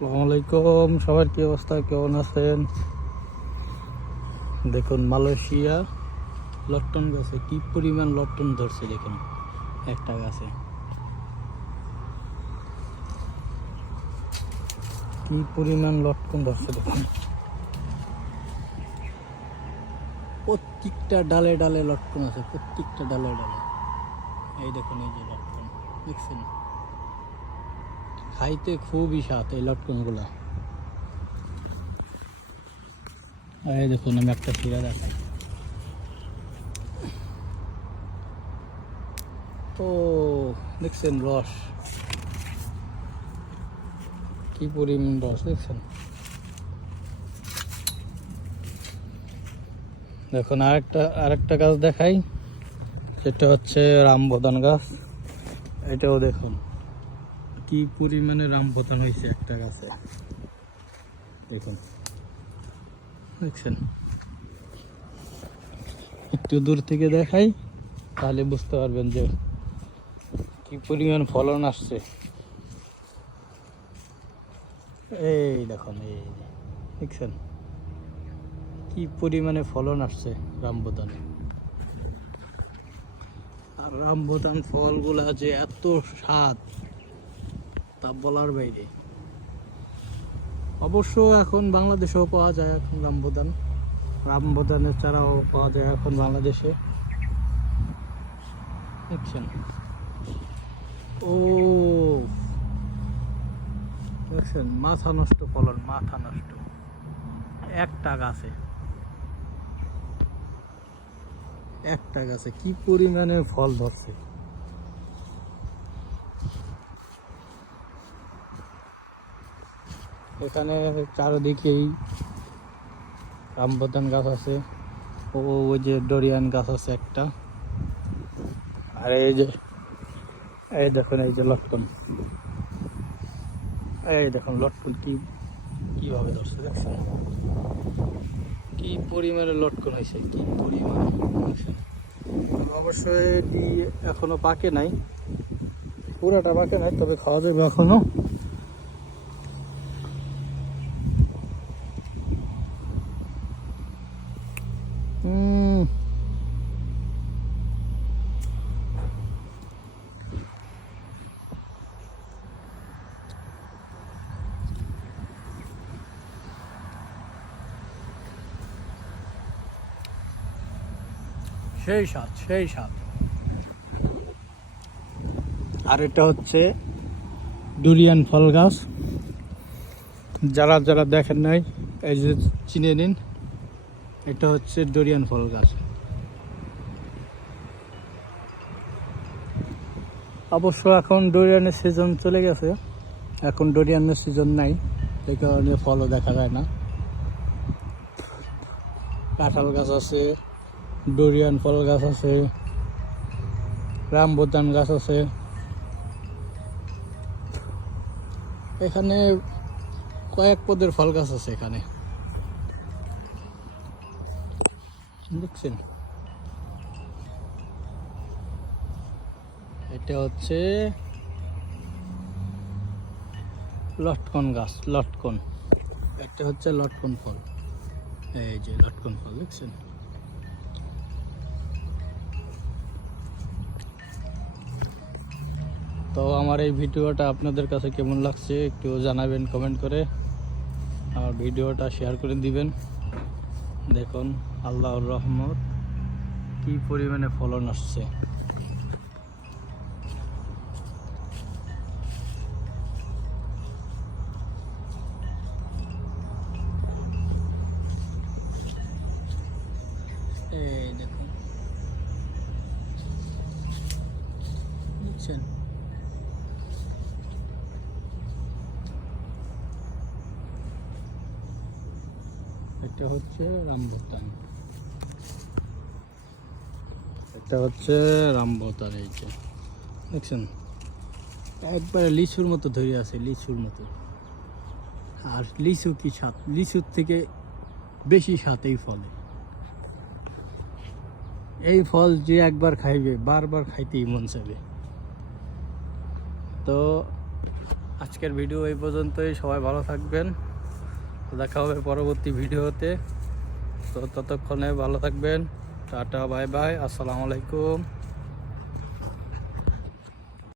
আসসালামু আলাইকুম, সবার কি অবস্থা, কেমন আছেন? দেখুন মালয়েশিয়া লটকন গাছে কি পরিমাণ লটকন ধরছে। দেখুন একটা গাছে কি পরিমাণ লটকন ধরছে। দেখুন প্রত্যেকটা ডালে ডালে লটকন আছে, প্রত্যেকটা ডালে ডালে। এই দেখুন, এই যে লটকন দেখছেন, খাইতে খুবই স্বাদ এই লটকনগুলা। এই দেখুন, আমি একটা শিরা দেখাই। ও দেখছেন রস, কি পরিমাণ রস দেখছেন। দেখুন আরেকটা গাছ দেখাই, সেটা হচ্ছে রামবদান গাছ। এটাও দেখুন কি পরিমাণে রামবদান হয়েছে একটা গাছে। দেখুন দেখছেন, একটু দূর থেকে দেখাই তাহলে বুঝতে পারবেন যে কি পরিমাণ ফলন আসছে। এই দেখুন, এই দেখছেন কি পরিমাণে ফলন আসছে রামবদানে। আর রামবদান ফলগুলা যে এত স্বাদ তা বলার বাইরে। অবশ্য এখন বাংলাদেশেও পাওয়া যায়, এখন রামবদানের চারাও পাওয়া যায় এখন বাংলাদেশে। দেখছেন, ও দেখছেন, মাথা নষ্ট ফলন, মাথা নষ্ট একটা গাছে কি পরিমাণে ফল ধরছে। এখানে চারিদিকেই রামবদান গাছ আছে, ওই যে ডরিয়ান গাছ আছে একটা। আর এই দেখুন, এই যে লটকন, এই দেখুন লটকন কিভাবে ধরছে। দেখছেন কি পরিমাণে লটকন হয়েছে, কি পরিমাণে। অবশ্যই এটি এখনো পাকে নাই, পুরাটা পাকে নাই, তবে খাওয়া যাবে এখনো। সেই স্বাদ, সেই স্বাদ। আর এটা হচ্ছে ডুরিয়ান ফল গাছ। যারা যারা দেখেন নাই, এই যে চিনে নিন, এটা হচ্ছে ডুরিয়ান ফল গাছ। অবশ্য এখন ডুরিয়ানের সিজন চলে গেছে, এখন ডুরিয়ানের সিজন নাই, এই কারণে ফলও দেখা যায় না। কাঁঠাল গাছ আছে, ডুরিয়ান ফল গাছ আছে, রামবুতান গাছ আছে। এখানে কয়েক পদের ফল গাছ আছে এখানে, দেখছেন। এটা হচ্ছে লটকন গাছ, লটকন। এটা হচ্ছে লটকন ফল, এই যে লটকন ফল দেখছেন। তো আমার এই ভিডিওটা আপনাদের কাছে কেমন লাগছে একটু জানাবেন কমেন্ট করে, আর ভিডিওটা শেয়ার করে দিবেন। দেখুন আল্লাহর রহমত, কি পরিমাণে ফলন আসছে। এই দেখুন, দেখছেন। এটা হচ্ছে রামবুতান, এটা হচ্ছে রামবুতান, এই যে দেখছেন একবারে লিচুর মতো ধরে আছে, লিচুর মতো। আর লিচু কি স্বাদ, লিচুর থেকে বেশি স্বাদ এই ফলে। এই ফল যে একবার খাইবে বারবার খাইতেই মন চাইবে। তো আজকের ভিডিও এই পর্যন্তই। সবাই ভালো থাকবেন, দেখা হবে পরবর্তী ভিডিওতে। তো ততক্ষণে ভালো থাকবেন। টাটা, বাই বাই, আসসালামু আলাইকুম।